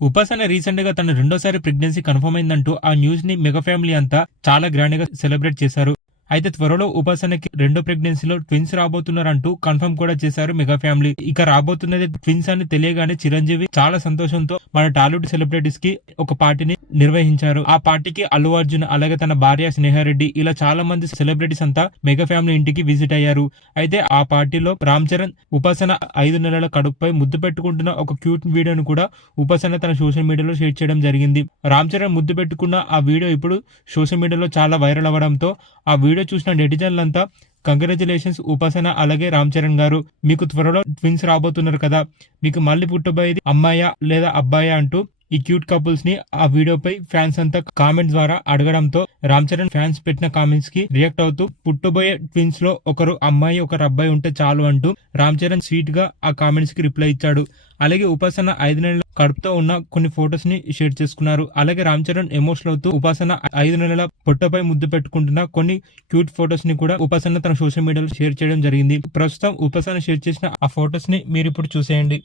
ఉపాసన రీసెంట్ గా తన రెండోసారి ప్రెగ్నెన్సీ కన్ఫర్మ్ అయిందంటూ ఆ న్యూస్ ని మెగా ఫ్యామిలీ అంతా చాలా గ్రాండ్ గా సెలబ్రేట్ చేశారు. అయితే త్వరలో ఉపాసనకి రెండో ప్రెగ్నెన్సీలో ట్విన్స్ రాబోతున్నారంటూ కన్ఫర్మ్ కూడా చేశారు మెగా ఫ్యామిలీ. ఇక రాబోతున్నది ట్విన్స్ అని తెలియగానే చిరంజీవి చాలా సంతోషంతో మన టాలీవుడ్ సెలబ్రిటీస్ కి ఒక పార్టీని నిర్వహించారు. ఆ పార్టీకి అల్లు అర్జున్ అలాగే తన భార్య స్నేహారెడ్డి ఇలా చాలా మంది సెలబ్రిటీస్ అంతా మెగా ఫ్యామిలీ ఇంటికి విజిట్ అయ్యారు. అయితే ఆ పార్టీలో రామ్ చరణ్ ఉపాసన 5 నెలల కడుపుపై ముద్దు పెట్టుకుంటున్న ఒక క్యూట్ వీడియోను కూడా ఉపాసన తన సోషల్ మీడియాలో షేర్ చేయడం జరిగింది. రామ్ చరణ్ ముద్దు పెట్టుకున్న ఆ వీడియో ఇప్పుడు సోషల్ మీడియాలో చాలా వైరల్ అవ్వడంతో ఆ వీడియో చూసిన నెటిజన్లంతా కంగ్రాచులేషన్స్ ఉపాసన అలాగే రామ్ చరణ్ గారు, మీకు త్వరలో ట్విన్స్ రాబోతున్నారు కదా, మీకు మళ్ళీ పుట్టబోయేది అమ్మాయా లేదా అబ్బాయా అంటూ ఈ క్యూట్ కపుల్స్ ని ఆ వీడియోపై ఫ్యాన్స్ అంతా కామెంట్స్ ద్వారా అడగడంతో రామ్ చరణ్ ఫ్యాన్స్ పెట్టిన కామెంట్స్ కి రియాక్ట్ అవుతూ పుట్టబోయే ట్విన్స్ లో ఒకరు అమ్మాయి ఒకరు అబ్బాయి ఉంటే చాలు అంటూ రామ్ చరణ్ స్వీట్ గా ఆ కామెంట్స్ కి రిప్లై ఇచ్చాడు. అలాగే ఉపాసన 5 నెలల కడుపుతో ఉన్న కొన్ని ఫొటోస్ ని షేర్ చేసుకున్నారు. అలాగే రామ్ చరణ్ ఎమోషనల్ అవుతూ ఉపాసన 5 నెలల పొట్టపై ముద్దు పెట్టుకుంటున్న కొన్ని క్యూట్ ఫొటోస్ ని కూడా ఉపాసన తన సోషల్ మీడియాలో షేర్ చేయడం జరిగింది. ప్రస్తుతం ఉపాసన షేర్ చేసిన ఆ ఫొటోస్ ని మీరు ఇప్పుడు చూసేయండి.